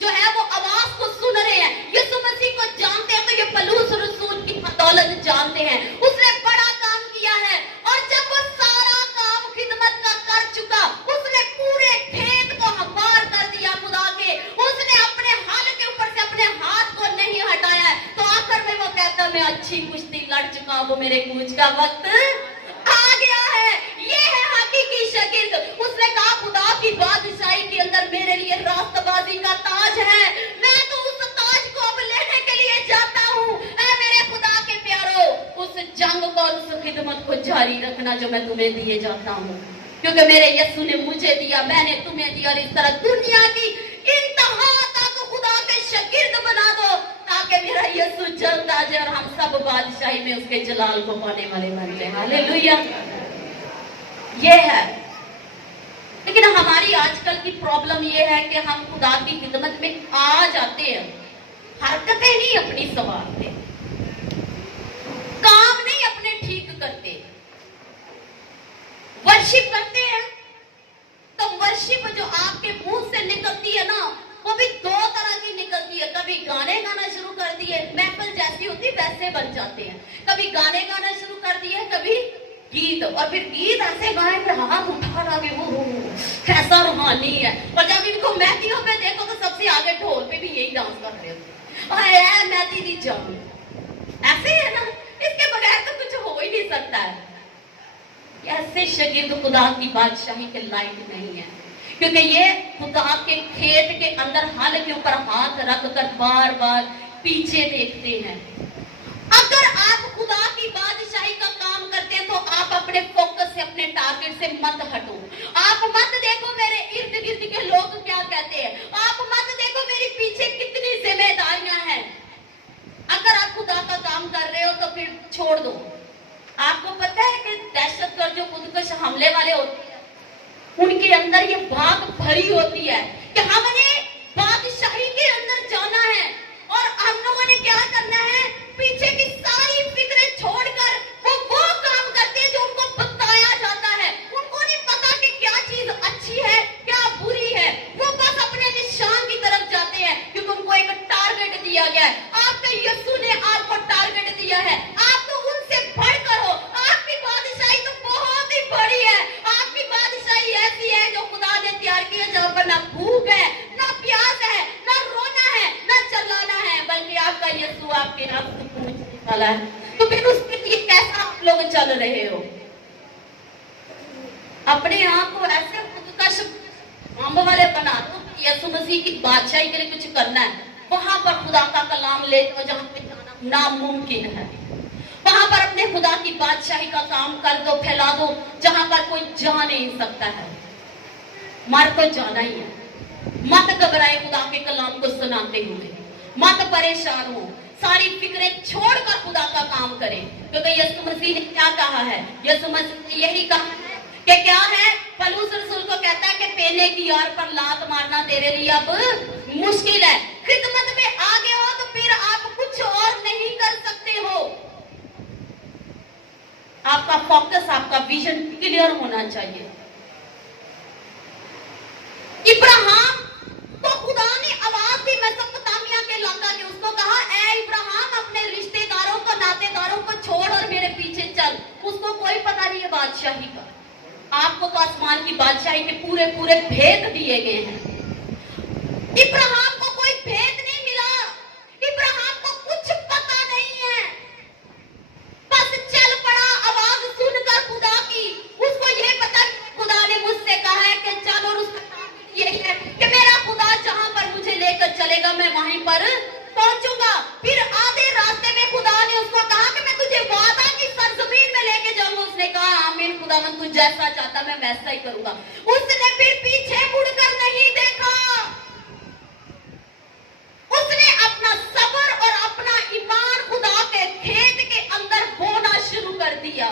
जो है वो आवाज को सुन रहे हैं, यीशु मसीह को जानते हैं, तो ये पौलुस रसूल की बदौलत जानते हैं। उसने बड़ा काम किया है और जब वो सारा काम खिदमत का कर चुका, उसने पूरे खेत को हमवार कर दिया खुदा के। उसने अपने हल के ऊपर से अपने हाथ को नहीं हटाया है, तो आखिर में वो कहता मैं अच्छी कुश्ती लड़ चुका हूं, मेरे कूच का वक्त आ गया है। ये है हकीकी शागिर्द। उसने कहा खुदा की बादशाही के अंदर मेरे लिए रास्तबाजी का ताज है, मैं तो उस ताज को अब लेने के लिए जाता हूँ। ऐ मेरे खुदा के प्यारो, उस जंग को और उस खिदमत को जारी रखना जो मैं तुम्हें दिए जाता हूँ, क्योंकि मेरे यीशु ने मुझे दिया, मैंने तुम्हें दिया। और इस तरह दुनिया की इंतहा तक खुदा के शागिर्द बना दो, ताकि मेरा यीशु चलता जाए और हम सब बादशाही में उसके जलाल को पाने वाले बन जाए। हालेलुया। ये है। लेकिन हमारी आजकल की प्रॉब्लम ये है कि हम खुदा की खिदमत में आ जाते हैं, हरकतें नहीं अपनी संवारते, काम नहीं अपने ठीक करते। वर्शिप करते हैं तो वर्शिप जो आपके मुंह से निकलती है ना, वो भी दो तरह की निकलती है। कभी गाने गाना शुरू कर दिए, महफिल जैसी होती वैसे बन जाते हैं। कभी गाने गाना शुरू कर दिए, कभी गीत, और फिर गीत ऐसे गाए फिर हाथ उठा रहा है, वो कैसा रूहानी है। और जब इनको मेहंदियों पे देखो तो सबसे आगे ढोल पे भी यही डांस कर रहे होते हैं। मेहंदी दी जान, ऐसे है ना, इसके बगैर तो कुछ हो ही नहीं सकता है। ऐसे शागिर्द खुदा की बादशाही के लायक नहीं है, क्योंकि ये खुदा के खेत के अंदर हल के ऊपर हाथ रखकर बार बार पीछे देखते हैं। अगर आप खुदा की बादशाही का काम करते हैं तो आप अपने फोकस से, अपने टारगेट से मत हटो। आप मत देखो मेरे इर्द गिर्द के लोग क्या कहते हैं, आप मत देखो मेरे पीछे कितनी जिम्मेदारियां हैं। अगर आप खुदा का काम कर रहे हो तो फिर छोड़ दो। आपको पता है कि दहशतगर्द जो खुदकुश हमले वाले होते हैं, उनके अंदर ये भाग भरी होती है कि हमने बादशाही के अंदर जाना है और हम लोगों ने क्या करना है, पीछे की सारी फिक्रें छोड़कर वो काम करते हैं जो उनको बताया जाता है। उनको नहीं पता कि क्या चीज अच्छी है क्या बुरी है, वो बस अपने निशान की तरफ जाते हैं, क्योंकि उनको एक टारगेट दिया गया है। आपके यीशु ने आपको टारगेट दिया है, आप तो उनसे बढ़कर हो। आपकी बादशाही तो बहुत ही बड़ी है। आपकी बादशाही ऐसी है जो खुदा ने तैयार की है, जहां पर ना भूख है, ना प्यास है, ना रोना है, ना चिल्लाना है, बल्कि आपका यीशु आपके आपसे पूछने वाला है। तो फिर उसके लिए कैसा आप लोग चल रहे हो? अपने आप को ऐसे खुदकश अंब वाले बना दो, यीशु मसीह की बादशाही के लिए कुछ करना है, वहां पर खुदा का कलाम ले जाओ जहां पे जाना नामुमकिन है, वहां पर अपने खुदा की बादशाही का काम कर दो, फैला दो जहां पर कोई जा नहीं सकता है। मर तो जाना ही है। मत घबराए खुदा के कलाम को सुनाते हुए, मत परेशान हो, सारी फिक्रें छोड़कर खुदा का काम करें। क्योंकि यीशु मसीह ने क्या कहा है? यीशु मसीह ने यही कहा कि क्या है, पौलुस रसूल को कहता है कि पेने की यार पर लात मारना तेरे लिए अब मुश्किल है। खिदमत में आगे हो तो फिर आप कुछ और नहीं कर सकते हो। आपका फोकस, आपका विजन क्लियर होना चाहिए। इब्राहिम को खुदा ने आवाज दी, मेसोपोटामिया के इलाका ने उसको कहा, ए इब्राहिम अपने रिश्तेदारों को, नातेदारों को छोड़ और मेरे पीछे चल। उसको कोई पता नहीं है बादशाही का। आपको तो आसमान की बादशाही के पूरे पूरे भेद दिए गए हैं। इब्राहिम को कोई भेद नहीं मिला, इब्राहिम को कुछ पता नहीं है, बस चल पड़ा आवाज सुनकर खुदा की। उसको ये पता खुदा ने मुझसे कहा है कि चल, और उसका यही है कि मेरा खुदा जहां पर मुझे लेकर चलेगा मैं वहीं पर पहुंचूंगा। फिर आधे रास्ते में खुदा ने उसको कहा कि मैं तुझे वादा की सरजमीन में लेके जाऊंगा। उसने कहा आमीन खुदावंद, तू जैसा चाहता मैं वैसा ही करूंगा। उसने फिर पीछे मुड़कर नहीं देखा। उसने अपना सब्र और अपना ईमान खुदा के खेत के अंदर बोना शुरू कर दिया।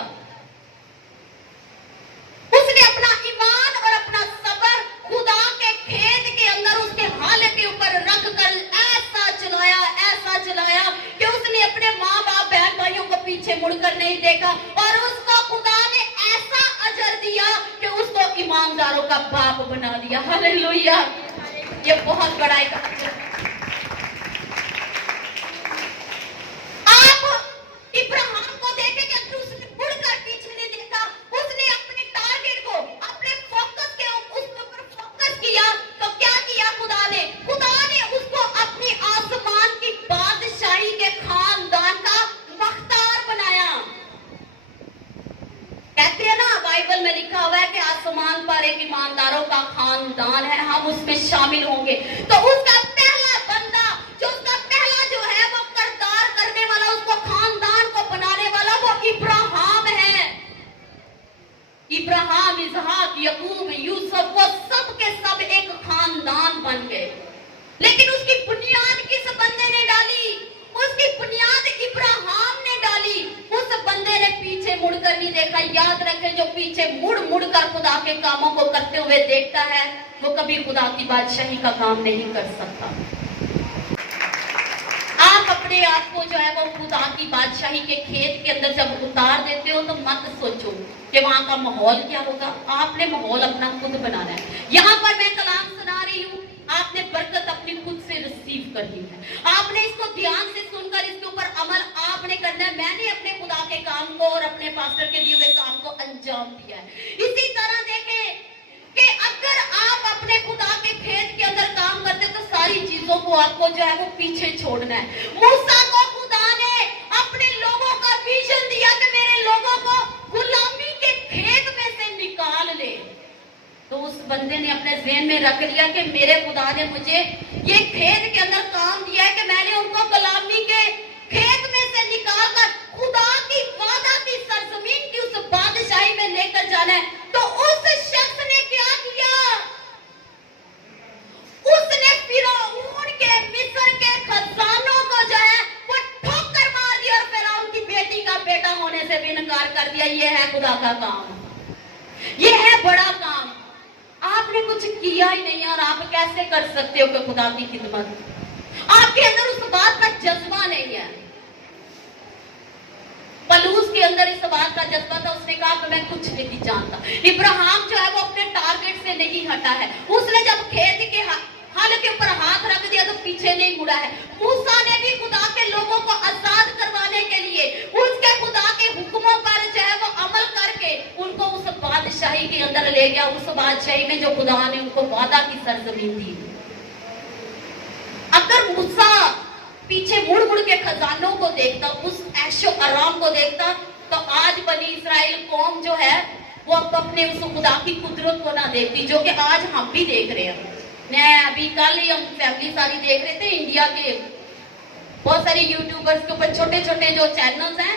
उसने अपना ईमान और अपना सब्र खुदा के खेत के अंदर उसके हाल के ऊपर रख कर ऐसा चलाया कि उसने अपने माँ बाप बहन भाइयों को पीछे मुड़कर नहीं देखा, और उसको खुदा ने ऐसा अजर दिया कि उसको ईमानदारों का बाप बना दिया। हालेलुया! ये बहुत बड़ा एक अजर। आप इब्राहिम को देखें कि उसने मुड़कर पीछे नहीं देखा। उसने अपने टारगेट को, अपने फोकस के ऊपर फोकस किया। तो क्या किया खुदा ने? खुदा ने उसको अपनी आसमान की बादशाही के खानदान का मख्तार बनाया। कहते हैं ना, बाइबल में लिखा हुआ है कि आसमान पर एक ईमानदारों का खानदान है, हम उसमें शामिल होंगे। तो उसका पहला बंदा, जो उसका पहला जो है वो करदार करने वाला, उसको खानदान को बनाने वाला, वो इब्राहिम है। इब्राहिम, इसहाक, याकूब, यूसुफ, वो सब के सब एक खानदान बन गए। लेकिन उसकी बुनियाद किस बंदे ने डाली? उसकी बुनियाद इब्राहिम ने डाली। उस बंदे ने पीछे मुड़कर नहीं देखा। याद रखें, जो पीछे मुड़ मुड़ कर खुदा के कामों को करते हुए देखता है वो कभी खुदा की बादशाही का काम नहीं कर सकता। आप अपने आप को जो है वो खुदा की बादशाही के खेत के अंदर जब उतार देते हो तो मत सोचो कि वहां का माहौल क्या होगा। आपने माहौल अपना खुद बनाना है। यहाँ पर मैं कलाम सुना रही हूँ, आपने बरकत अपनी खुद से रिसीव करनी है। आपने इसको ध्यान से सुनकर इसके ऊपर अमल आपने करना है। मैंने अपने खुदा के काम को और अपने पास्टर के दिए हुए काम को अंजाम दिया है। इसी तरह देखें कि अगर आप अपने खुदा के खेत के अंदर काम करते तो सारी चीजों को आपको जो है वो पीछे छोड़ना है। मूसा को खुदा ने अपने लोगों का विजन दिया कि मेरे लोगों को गुलामी के खेत में से निकाल ले। तो उस बंदे ने अपने ज़हन में रख लिया कि मेरे खुदा ने मुझे ये खेत के अंदर काम दिया है कि मैंने उनको गुलामी के खेत में से निकालकर खुदा की वादा की सरजमीन की उस बादशाही में लेकर जाना है। तो उस शख्स ने क्या किया? उसने फिरौन के, मिस्र के खजानों को जो है वो ठोकर मार दिया और फिरौन की बेटी का बेटा होने से भी इनकार कर दिया। ये है खुदा का काम, ये है बड़ा काम। आपने कुछ किया ही नहीं और आप कैसे कर सकते हो कि खुदा की खिदमत? आपके अंदर उस बात का जज्बा नहीं है। पलूस के अंदर इस बात का जज्बा था। उसने कहा कि मैं कुछ नहीं जानता। इब्राहिम जो है वो अपने टारगेट से नहीं हटा है। उसने जब खेत के हल के ऊपर हाथ रख दिया तो पीछे नहीं मुड़ा है। मूसा ने भी खुदा के लोगों को आजाद करवाने के लिए उसके खुदा के हुक्मों पर जो है वो अमल करके उनको उस बादशाही के अंदर ले गया, उस बादशाही में जो खुदा ने उनको वादा की सरजमीन दी। अगर मूसा पीछे मुड़ मुड़ के खजानों को देखता, उस ऐशो आराम को देखता, तो आज बनी इस्राएल कौम जो है वो अपने उस खुदा की कुदरत को ना देखती, जो कि आज हम भी देख रहे हैं। मैं अभी कल ही हम फैमिली सारी देख रहे थे, इंडिया के बहुत सारे यूट्यूबर्स के ऊपर छोटे छोटे जो चैनल्स हैं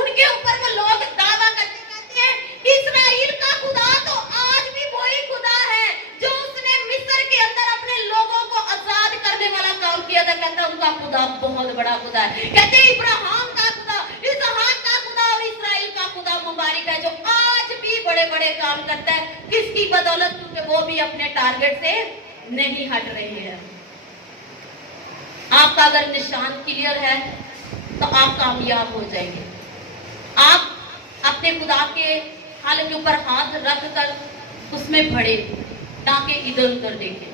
उनके ऊपर वो लोग दावा करते कहते हैं इस्राएल का खुदा तो आज भी वही खुदा है जो उसने मिस्र के अंदर अपने लोगों को आजाद करने वाला काम किया था। कहता उनका खुदा बहुत बड़ा खुदा है। कहते इब्राहिम का खुदा, इसहाक का खुदा और इस्राएल का खुदा मुबारक है जो आज भी बड़े बड़े काम करता है। किसकी बदौलत? क्योंकि वो भी अपने टारगेट से नहीं हट रहे हैं। आपका अगर निशान क्लियर है तो आप कामयाब हो जाएंगे। आप अपने खुदा के हाल के ऊपर हाथ रख कर उसमें भरे, ना कि इधर उधर देखे।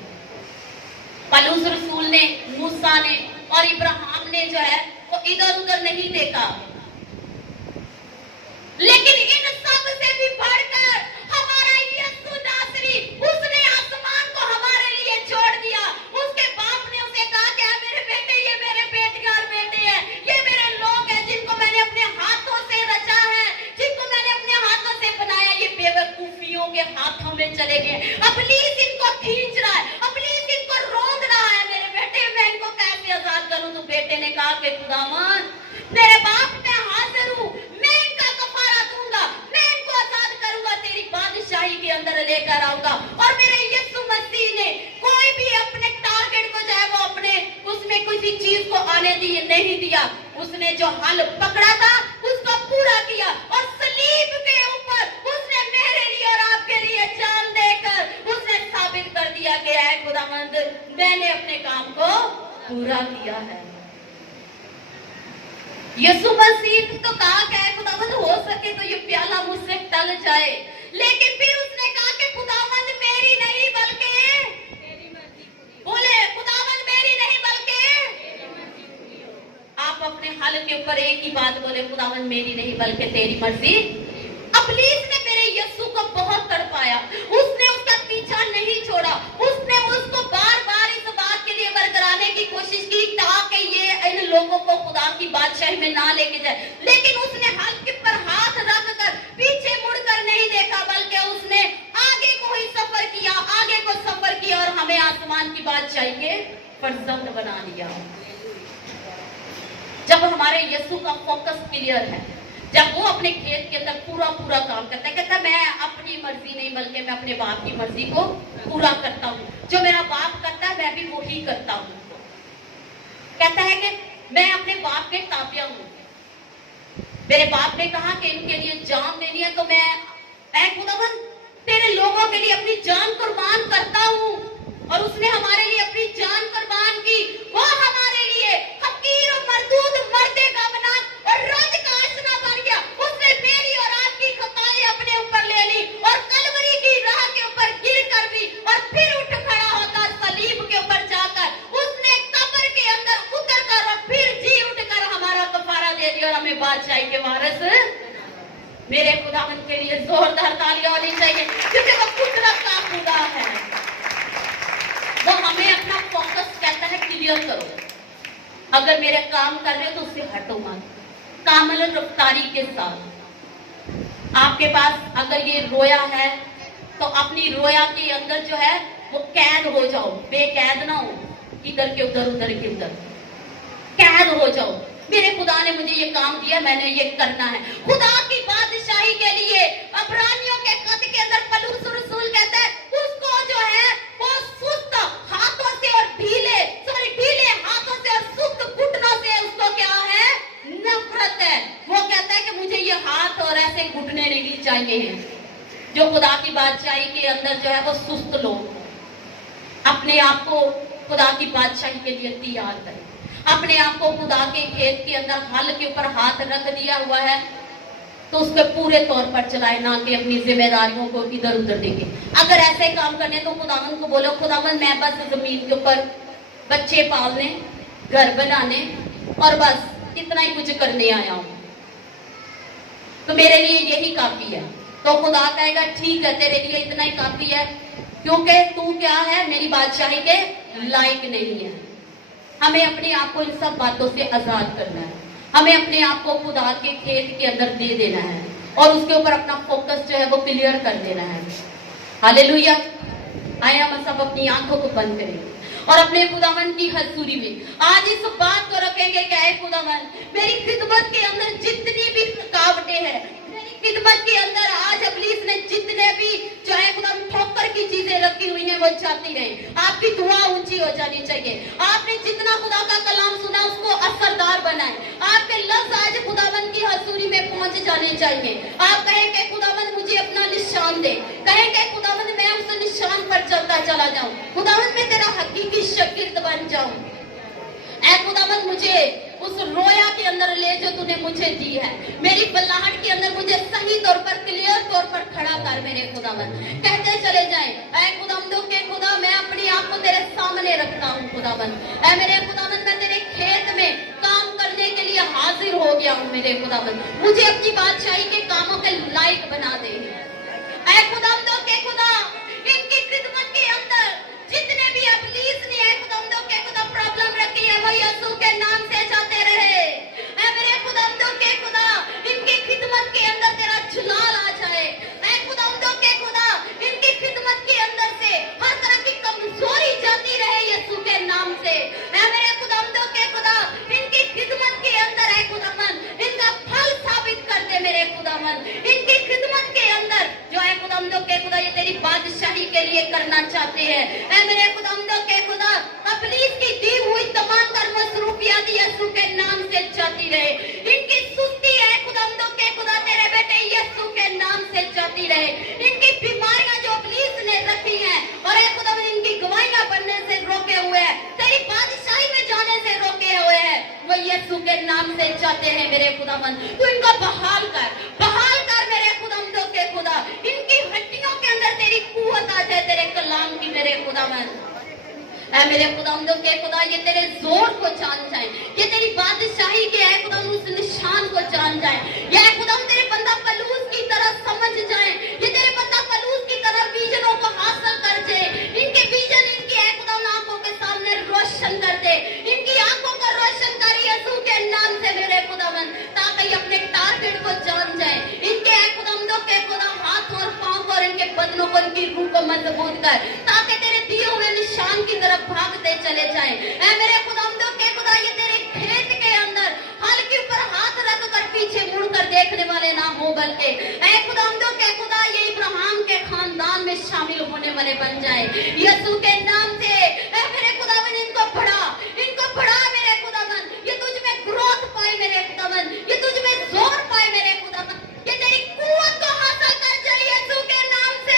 पलूस रसूल ने, मूसा ने और इब्राहिम ने जो है वो इधर उधर नहीं देखा, लेकिन इन सब से भी बढ़कर हमारा यीशु नासरी, उसने आसमान को हमारे लिए छोड़ दिया। उसके बाप ने उसे कहा कि मेरे बेटे, ये मेरे बेटियां और बेटे हैं, ये मेरे लोग हैं जिनको मैंने अपने हाथों से रचा है, जिनको मैंने अपने हाथों से बनाया। ये बेवकूफियों के हाथों में चले गए। इब्लीस इनको खींच रहा है, इब्लीस इनको रोक रहा है। मेरे बेटे, मैं इनको कैसे आजाद करूं? तो बेटे ने कहा कि खुदावन, मेरे बाप, मैं हाजिर हूं, मैं इनका कफारा दूंगा, मैं इनको आजाद करूंगा, तेरी बादशाही के अंदर लेकर आऊंगा। और मेरे यीशु मसीह ने कोई भी अपने टारगेट को जाए वो अपने उसमें किसी चीज को आने दिए नहीं दिया। उसने जो हल पकड़ा था उसको पूरा किया और सलीब के ऊपर उसने मेरे लिए और आपके लिए जान देकर उसने साबित कर दिया कि ऐ खुदावंद, मैंने अपने काम को पूरा किया है। यीशु मसीह तो कहा कि खुदावंद, हो सके तो ये प्याला मुझसे टल जाए, लेकिन फिर उसने कहा कि खुदावंद मेरी नहीं बल्कि तेरी मर्जी पूरी हो। बोले खुदावंद मेरी नहीं बल्कि तेरी मर्जी पूरी हो। आप अपने हल के ऊपर एक ही बात बोले, खुदावंद मेरी नहीं बल्कि तेरी मर्जी। इब्लीस ने मेरे यीशु को बहुत तड़पाया, उसने उसका पीछा नहीं छोड़ा, उसने उसको बार बार इस बात के लिए बरकराने की कोशिश की ताकि ये इन लोगों को खुदा की बादशाही में ना लेके जाए। लेकिन उसने हाथ के पर हाथ रखकर पीछे मुड़कर नहीं देखा, बल्कि उसने आगे को ही सफर किया, आगे को सफर किया और हमें आसमान की बादशाही के फर्जंद बना लिया। जब हमारे यीशु का फोकस क्लियर है, जब वो अपने खेत के अंदर पूरा पूरा काम करता है, कहता है मैं अपनी मर्जी नहीं बल्कि मैं अपने बाप की मर्जी को पूरा करता हूँ, जो मेरा बाप करता है मैं भी वही करता हूँ। कहता है कि मैं अपने बाप के ताबिया हूँ। मेरे बाप ने कहा कि इनके लिए जान देनी है तो मैं खुदावन तेरे लोगों के लिए अपनी जान कुर्बान करता हूँ। और उसने हमारे लिए अपनी जान कुर्बान की। वो हमारे लिए फकीर और मरदूद मर्दे का बना और रोज का आसना बन गया। उसने मेरी और आपकी खताएं अपने ऊपर ले ली और कलवरी की राह के ऊपर गिर कर भी और फिर उठ खड़ा होकर सलीब के ऊपर जाकर उसने कब्र के अंदर उतर कर और फिर जी उठकर हमारा कफारा दे दिया और हमें बादशाही के वारिस। मेरे खुदावन के लिए जोरदार तालियां होनी चाहिए, क्योंकि वो कुदरत का खुदा है। वो हमें अपना फोकस कहता है क्लियर करो। अगर मेरे काम कर रहे हो तो उससे हटो मत, कामल रफ्तारी के साथ। आपके पास अगर ये रोया है तो अपनी रोया के अंदर जो है वो कैद हो जाओ, बेकैद ना हो, इधर के उधर उधर के उधर कैद हो जाओ। मेरे खुदा ने मुझे ये काम दिया, मैंने ये करना है खुदा की बादशाही के लिए। इब्रानियों के खत के अंदर पौलुस रसूल कहता है उसको जो है वो सुस्त हाथों से और ढीले हाथों से और सुस्त घुटनों से उसको क्या है, नफरत है। वो कहता है कि मुझे ये हाथ और ऐसे घुटने नहीं चाहिए। जो खुदा की बादशाही के अंदर जो है वो सुस्त लोग अपने आप को खुदा की बादशाही के लिए तैयार करें। अपने आप को खुदा के खेत के अंदर हल के ऊपर हाथ रख दिया हुआ है तो उसके पूरे तौर पर चलाए, ना कि अपनी जिम्मेदारियों को इधर उधर देखे। अगर ऐसे काम करने तो खुदावन को बोलो खुदावन मैं बस जमीन के ऊपर बच्चे पालने, घर बनाने और बस इतना ही कुछ करने आया हूं, तो मेरे लिए यही काफी है। तो खुदा कहेगा ठीक है तेरे लिए इतना ही काफी है, क्योंकि तू क्या है, मेरी बादशाही के लायक नहीं है। हमें अपने आप को इन सब बातों से आजाद करना है। हमें अपने आप को खुदा के खेत के अंदर दे देना है और उसके ऊपर अपना फोकस जो है वो क्लियर कर देना है। हालेलुया। आए हम सब अपनी आंखों को बंद करें और अपने खुदावन की हजूरी में आज इस बात को रखेंगे क्या है खुदावन, मेरी खिदमत के अंदर जितनी भी रुकावटें हैं, खिदमत के अंदर आज इब्लीस ने जितने भी जो है खुदा ठोकर की चीजें रखी हुई हैं वो जाती रहे। आपकी दुआ ऊंची हो जानी चाहिए। आपने जितना खुदा का कलाम सुना उसको असरदार बनाए। आपके लफ्ज आज खुदावन की हजूरी में पहुंच जाने चाहिए। आप कहें कि खुदावन मुझे अपना निशान दे, कहें कि खुदावन मैं उस निशान पर चलता चला जाऊं, खुदावन मैं तेरा हकीकी शागिर्द बन जाऊं। ऐ खुदावन मुझे उस रोया के अंदर ले जो तूने मुझे दी है, मेरी बल्लाहट के अंदर मुझे सही तौर पर क्लियर तौर पर खड़ा कर मेरे खुदावन। कहते चले जाएं, ऐ खुदावंदों के खुदा मैं अपने आप को तेरे सामने रखता हूँ खुदावन। ऐ मेरे खुदावन मैं तेरे खेत में काम करने के लिए हाजिर हो गया हूँ मेरे खुदावन, मुझे अपनी बादशाही के कामों के लायक बना दे। ऐ खुदावंदों के खुदा इनकी खिदमत के अंदर जितने भी इब्लीस ने ऐ खुदावंदों के खुदा प्रॉब्लम रखी है वो यीशु के नाम से जाते रहे। ऐ मेरे खुदावंदों के खुदा इनकी खिदमत के अंदर तेरा जलाल आ जाए। ऐ खुदावंदों के खुदा इनकी खिदमत के अंदर से हर तरह की कमजोरी जाती रहे यीशु के नाम से। ऐ मेरे खुदावंदों के खुदा इनकी खिदमत के अंदर ऐ खुदावन इनका फल साबित कर दे मेरे खुदावन। इनकी खिदमत के अंदर जो है खुदावंदों के खुदा ये तेरी बादशाही के लिए करना चाहते हैं। ऐ मेरे खुदावंदों के खुदा इब्लीस की दी हुई तमाम कर मसरूफियात यीशु के नाम से जाती रहे। इनकी सुस्ती है खुदावंदों के खुदा तेरे बेटे यीशु के नाम से जाती रहे। इनकी बीमारियां जो इब्लीस ने रखी हैं और ऐ खुदावन इनकी गवाहियां बनने से रोके हुए हैं, तेरी बादशाही में जाने से रोके हुए हैं, वो यीशु के नाम से जाते हैं मेरे खुदावन। तू इनको बहाल कर मेरे खुदावंदों के खुदा। इनकी हड्डियों के अंदर तेरी कुव्वत आ जाए तेरे कलाम की मेरे खुदावन। ऐ मेरे खुदावंदों के खुदा ये तेरे जोर को जान जाए, ये तेरी बादशाही के है खुदा उस निशान को जान जाए। ये खुदा तेरे बंदा पलूस की तरह समझ जाए, ये तेरे बंदा पलूस की तरह विजनों को हासिल कर जाए। इनके विजन इनकी है खुदा आंखों के सामने रोशन कर दे, इनकी आंखों का रोशन कर यीशु के नाम से मेरे खुदावन, ताकि अपने टारगेट को जान जाए। इनके है खुदावंदों के खुदा हाथ और पांव और इनके बदनों को इनकी रूह को मजबूत कर, ताकि तेरे दिए हुए निशान की तरफ भागते चले जाएं। ऐ मेरे खुदावंदों के खुदा ये तेरे खेत के अंदर हल के ऊपर हाथ रख कर पीछे मुड़कर देखने वाले ना हो, बल्कि ऐ खुदावंदों के खुदा ये इब्राहिम के खानदान में शामिल होने वाले बन जाए यीशु के नाम से। ऐ मेरे खुदावन इनको बढ़ा मेरे खुदावन, ये तुझ में ग्रोथ पाए मेरे खुदावन, ये तुझ में जोर पाए मेरे खुदावन, ये तेरी कुव्वत को हासिल कर जाए यीशु के नाम से।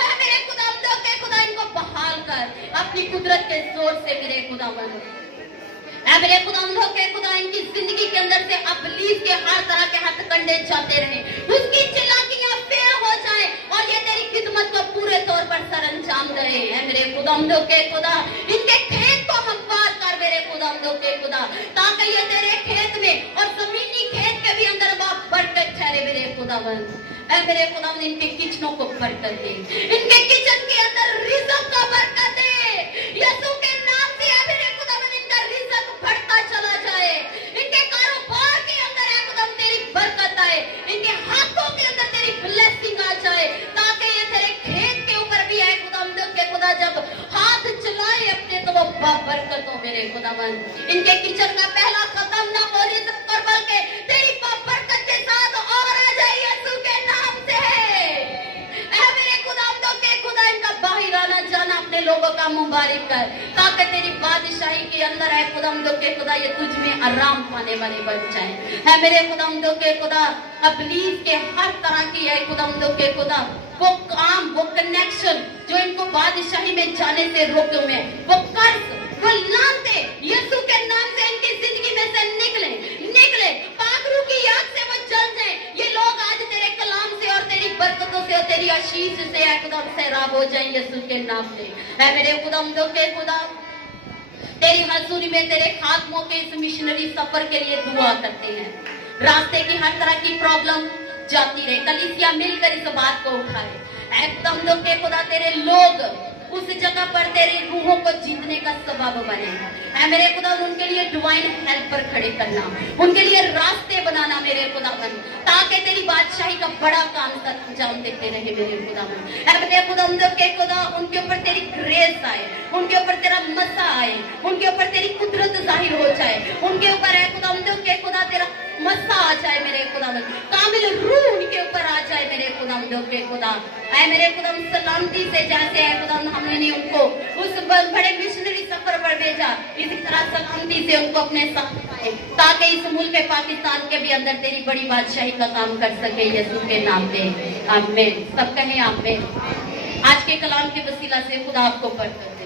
ऐ मेरे खुदावंदों के खुदा इनको बहाल कर अपनी कुदरत के जोर से मेरे खुदावन। ऐ मेरे खुदावंदों के खुदा इनकी जिंदगी के अंदर से इब्लीस के हर तरह के हथकंडे जाते रहे, उसकी चालाकियां फेल हो जाए और ये तेरी खिदमत को पूरे तौर पर सरअंजाम दे। ऐ मेरे खुदावंदों के खुदा इनके खेत को हमवार कर मेरे खुदावंदों के खुदा, ताकि ये तेरे खेत में और जमीनी खेत के भी अंदर बरकत ठहरे मेरे खुदावन। ऐ मेरे खुदावन इनके किचनों को बरकत दे, इनके किचन के अंदर रिज़्क़ का बरकत दे यीशु के नाम से। ऐ मेरे खुदावन इनका रिज़्क़ बढ़ता चला जाए, इनके कारोबार के अंदर ऐ खुदावन तेरी बरकत आए, इनके हाथों के अंदर तेरी ब्लेसिंग आ जाए, ताकि ये तेरे खेत के ऊपर भी ऐ खुदावन के खुदा जब हाथ चलाए अपने तो वो बरकत हो मेरे खुदावन। इनके किचन का पहला खत्म ना हो रिज़्क़ पर, बल्कि तेरी बरकत के साथ और आ जाए यीशु के नाम से। ऐ मेरे खुदावंदों के खुदा इनका बाहर आना जाना अपने लोगों का मुबारक कर, ताकि तेरी बादशाही के अंदर है खुदावंदों के खुदा ये तुझ में आराम पाने वाले बन जाए। है मेरे खुदावंदों के खुदा इब्लीस के हर तरह की है खुदावंदों के खुदा वो काम वो कनेक्शन जो इनको बादशाही में जाने से रोके हुए, वो कर्ज वो लानते यीशु के नाम से इनकी जिंदगी में से निकले पाखरू की आग से वो जल जाए। ये लोग आज तेरे कलाम से और तेरी बरकतों से और तेरी आशीष से एकदम सैराब हो जाए यीशु के नाम से। है मेरे खुदावंदों के खुदा तेरी हजूरी में तेरे खात्मों के इस मिशनरी सफर के लिए दुआ करते हैं। रास्ते की हर तरह की प्रॉब्लम जाती रहे, कलीसिया मिलकर इस बात को उठाए। एकदम के खुदा तेरे लोग उस जगह पर तेरी रूहों को जीतने का सबब बने। ऐ मेरे खुदा उनके लिए डिवाइन हेल्पर खड़े करना, उनके लिए रास्ते बनाना मेरे खुदावन, ताकि तेरी बादशाही का बड़ा काम तक अंजाम देते रहे मेरे खुदावन। ऐ मेरे खुदा के खुदा उनके ऊपर तेरी ग्रेस आए, उनके ऊपर तेरा आए, उनके ऊपर तेरी कुदरत जाहिर हो जाए, उनके ऊपर है खुदावंद के खुदा तेरा मस्सा आ जाए मेरे खुदावंद, कामिल रूह उनके ऊपर आ जाए मेरे खुदावंद के खुदा। ऐ मेरे खुदावंद सलामती से जैसे है खुदावंद हमने उनको उस बड़े मिशनरी सफर पर भेजा, इसी तरह सलामती से उनको अपने साथ आए, ताकि इस मुल्क पाकिस्तान के भी अंदर तेरी बड़ी बादशाही का काम कर सके यीशु के नाम पे। आमीन। सब कहें आमीन। आज के कलाम के वसीला से खुदा आपको बरकत